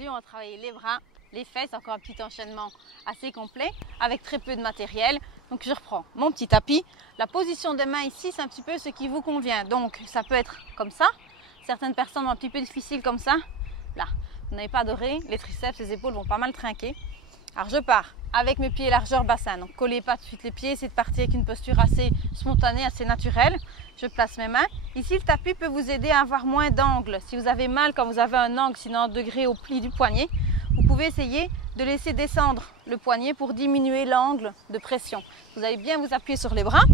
Aujourd'hui, on va travailler les bras, les fesses, encore un petit enchaînement assez complet avec très peu de matériel. Donc je reprends mon petit tapis. La position des mains ici, c'est un petit peu ce qui vous convient. Donc ça peut être comme ça. Certaines personnes ont un petit peu difficile comme ça. Là, vous n'avez pas adoré, les triceps, les épaules vont pas mal trinquer. Alors je pars avec mes pieds largeur bassin. Donc collez pas tout de suite les pieds, c'est de partir avec une posture assez spontanée, assez naturelle. Je place mes mains. Ici, le tapis peut vous aider à avoir moins d'angle. Si vous avez mal quand vous avez un angle, sinon un degré au pli du poignet, vous pouvez essayer de laisser descendre le poignet pour diminuer l'angle de pression. Vous allez bien vous appuyer sur les bras.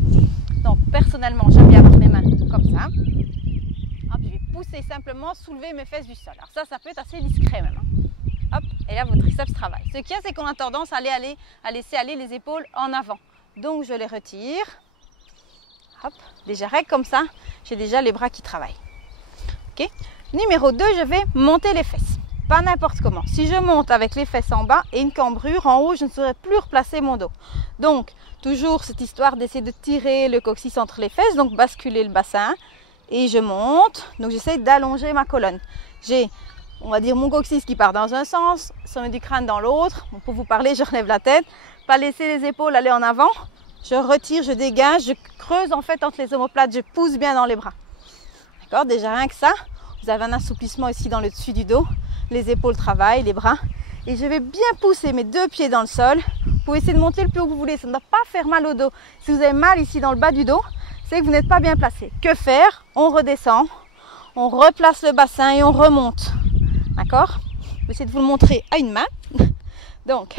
Donc personnellement, j'aime bien avoir mes mains comme ça. Hop, je vais pousser simplement, soulever mes fesses du sol. Alors ça peut être assez discret même. Hop, et là votre triceps travaille. Ce qu'il y a, c'est qu'on a tendance à laisser aller les épaules en avant. Donc je les retire. Hop, déjà règle comme ça, j'ai déjà les bras qui travaillent. Ok. Numéro 2, je vais monter les fesses. Pas n'importe comment. Si je monte avec les fesses en bas et une cambrure en haut, je ne saurais plus replacer mon dos. Donc, toujours cette histoire d'essayer de tirer le coccyx entre les fesses, donc basculer le bassin. Et je monte, donc j'essaie d'allonger ma colonne. J'ai, on va dire, mon coccyx qui part dans un sens, sommet du crâne dans l'autre. Pour vous parler, je relève la tête. Pas laisser les épaules aller en avant. Je retire, je dégage, je creuse en fait entre les omoplates, je pousse bien dans les bras. D'accord? Déjà rien que ça, vous avez un assouplissement ici dans le dessus du dos. Les épaules travaillent, les bras. Et je vais bien pousser mes deux pieds dans le sol. Vous pouvez essayer de monter le plus haut que vous voulez, ça ne doit pas faire mal au dos. Si vous avez mal ici dans le bas du dos, c'est que vous n'êtes pas bien placé. Que faire? On redescend, on replace le bassin et on remonte. D'accord? Je vais essayer de vous le montrer à une main. Donc,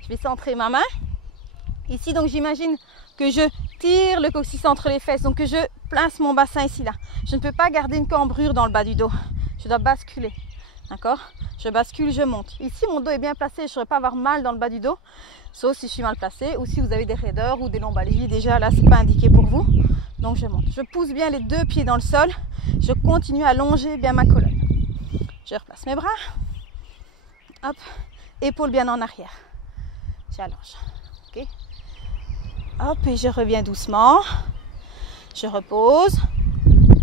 je vais centrer ma main. Ici, donc j'imagine que je tire le coccyx entre les fesses, donc que je place mon bassin ici, là. Je ne peux pas garder une cambrure dans le bas du dos. Je dois basculer. D'accord? Je bascule, je monte. Ici, mon dos est bien placé, je ne saurais pas avoir mal dans le bas du dos, sauf si je suis mal placée ou si vous avez des raideurs ou des lombalgies. Déjà, là, ce n'est pas indiqué pour vous. Donc, je monte. Je pousse bien les deux pieds dans le sol. Je continue à longer bien ma colonne. Je replace mes bras. Hop. Épaules bien en arrière. J'allonge. Ok? Hop, et je reviens doucement. Je repose.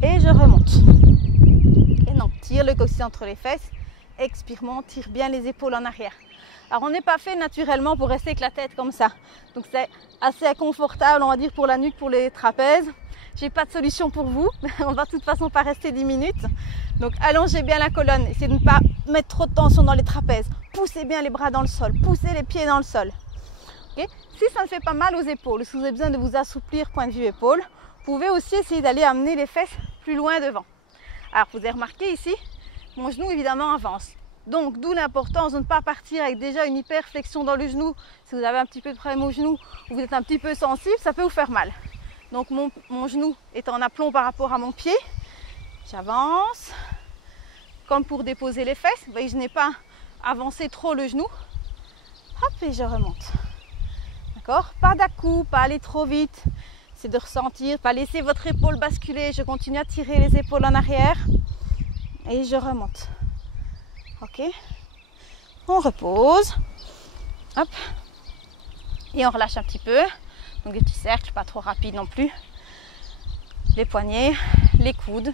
Et je remonte. Et donc, tire le coccyx entre les fesses. Expirement, tire bien les épaules en arrière. Alors, on n'est pas fait naturellement pour rester avec la tête comme ça. Donc, c'est assez inconfortable, on va dire, pour la nuque, pour les trapèzes. J'ai pas de solution pour vous. On va de toute façon pas rester 10 minutes. Donc, allongez bien la colonne. Essayez de ne pas mettre trop de tension dans les trapèzes. Poussez bien les bras dans le sol. Poussez les pieds dans le sol. Okay? Si ça ne fait pas mal aux épaules, si vous avez besoin de vous assouplir point de vue épaules, vous pouvez aussi essayer d'aller amener les fesses plus loin devant. Alors, vous avez remarqué ici, mon genou évidemment avance. Donc, d'où l'importance de ne pas partir avec déjà une hyperflexion dans le genou. Si vous avez un petit peu de problème au genou ou vous êtes un petit peu sensible, ça peut vous faire mal. Donc, mon genou est en aplomb par rapport à mon pied. J'avance. Comme pour déposer les fesses. Vous voyez, je n'ai pas avancé trop le genou. Hop, et je remonte. D'accord? Pas d'à-coup, pas aller trop vite. C'est de ressentir, pas laisser votre épaule basculer. Je continue à tirer les épaules en arrière. Et je remonte. Ok? On repose. Hop. Et on relâche un petit peu. Donc des petits cercles, pas trop rapides non plus. Les poignets, les coudes.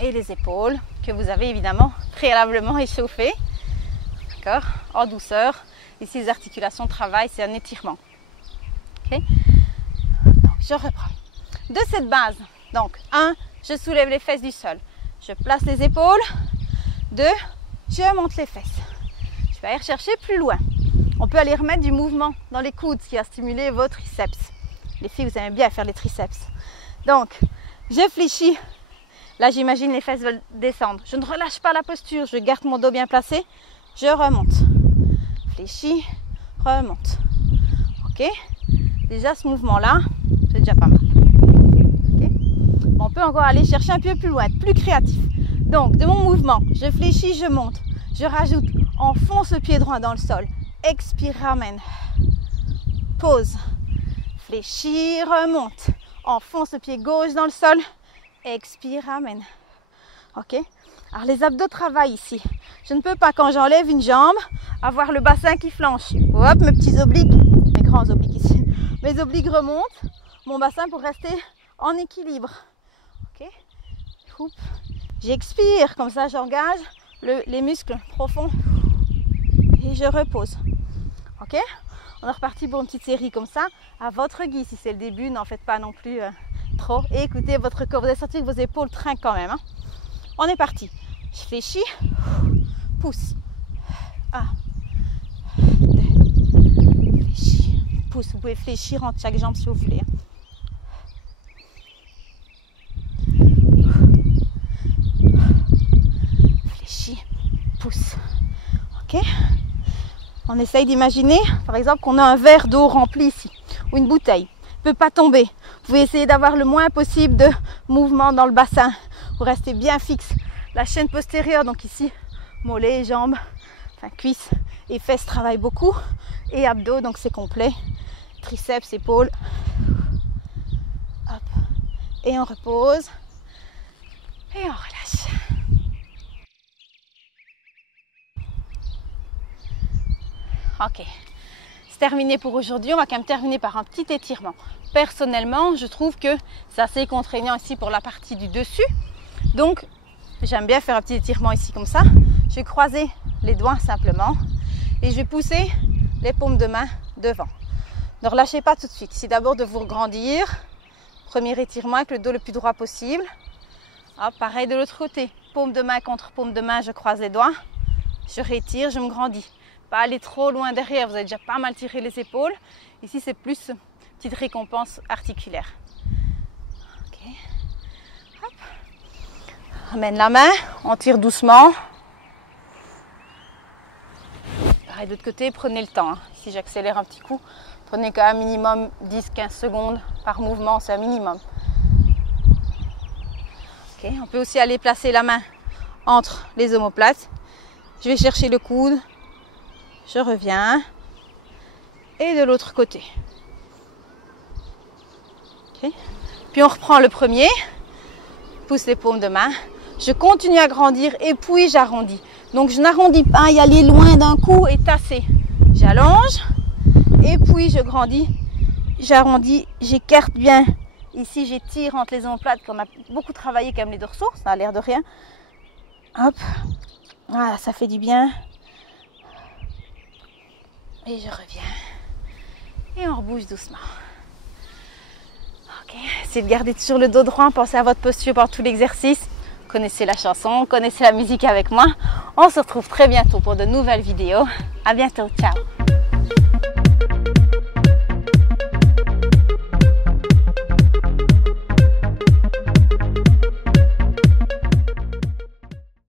Et les épaules que vous avez évidemment préalablement échauffées. D'accord? En douceur. Ici, les articulations travaillent, c'est un étirement. Ok? Donc, je reprends. De cette base, donc 1, je soulève les fesses du sol. Je place les épaules. 2, je monte les fesses. Je vais aller chercher plus loin. On peut aller remettre du mouvement dans les coudes, ce qui va stimuler vos triceps. Les filles, vous aimez bien faire les triceps. Donc, je fléchis. Là, j'imagine les fesses veulent descendre. Je ne relâche pas la posture. Je garde mon dos bien placé. Je remonte. Fléchis, remonte. Ok? Déjà, ce mouvement-là, c'est déjà pas mal. Okay? On peut encore aller chercher un peu plus loin, être plus créatif. Donc, de mon mouvement, je fléchis, je monte. Je rajoute, enfonce le pied droit dans le sol. Expire, ramène. Pause. Fléchis, remonte. Enfonce le pied gauche dans le sol. Expire, ramène. Ok? Alors les abdos travaillent ici. Je ne peux pas, quand j'enlève une jambe, avoir le bassin qui flanche. Hop, mes petits obliques, mes grands obliques ici. Mes obliques remontent. Mon bassin pour rester en équilibre. Ok? Oup. J'expire, comme ça j'engage les muscles profonds et je repose. Ok? On est reparti pour une petite série comme ça, à votre guise. Si c'est le début, n'en faites pas non plus trop. Et écoutez votre corps, vous allez sentir que vos épaules trinquent quand même. Hein? On est parti. Je fléchis, pousse. 1, 2, fléchis, pousse. Vous pouvez fléchir entre chaque jambe si vous voulez. Fléchis, pousse. Ok? On essaye d'imaginer, par exemple, qu'on a un verre d'eau rempli ici, ou une bouteille. Il ne peut pas tomber. Vous pouvez essayer d'avoir le moins possible de mouvement dans le bassin. Vous restez bien fixe. La chaîne postérieure, donc ici, mollets, jambes, enfin cuisses et fesses travaillent beaucoup. Et abdos, donc c'est complet. Triceps, épaules. Hop. Et on repose. Et on relâche. Ok, c'est terminé pour aujourd'hui. On va quand même terminer par un petit étirement. Personnellement, je trouve que c'est assez contraignant ici pour la partie du dessus. Donc, j'aime bien faire un petit étirement ici comme ça. Je vais croiser les doigts simplement et je vais pousser les paumes de main devant. Ne relâchez pas tout de suite. C'est d'abord de vous grandir. Premier étirement avec le dos le plus droit possible. Hop, pareil de l'autre côté. Paume de main contre paume de main, je croise les doigts. Je rétire, je me grandis. Pas aller trop loin derrière, vous avez déjà pas mal tiré les épaules. Ici, c'est plus une petite récompense articulaire. Ok. Hop. Ramène la main, on tire doucement. Pareil de l'autre côté, prenez le temps. Hein. Ici, j'accélère un petit coup. Prenez quand même minimum 10-15 secondes par mouvement, c'est un minimum. Ok. On peut aussi aller placer la main entre les omoplates. Je vais chercher le coude. Je reviens. Et de l'autre côté. Okay. Puis on reprend le premier. Pousse les paumes de main. Je continue à grandir et puis j'arrondis. Donc je n'arrondis pas y aller loin d'un coup et tasser. J'allonge. Et puis je grandis. J'arrondis. J'écarte bien. Ici j'étire entre les omoplates. On a beaucoup travaillé quand même les dorsaux. Ça a l'air de rien. Hop. Voilà, ça fait du bien. Et je reviens. Et on rebouge doucement. Ok. Essayez de garder toujours le dos droit. Pensez à votre posture pendant tout l'exercice. Connaissez la chanson, connaissez la musique avec moi. On se retrouve très bientôt pour de nouvelles vidéos. À bientôt. Ciao.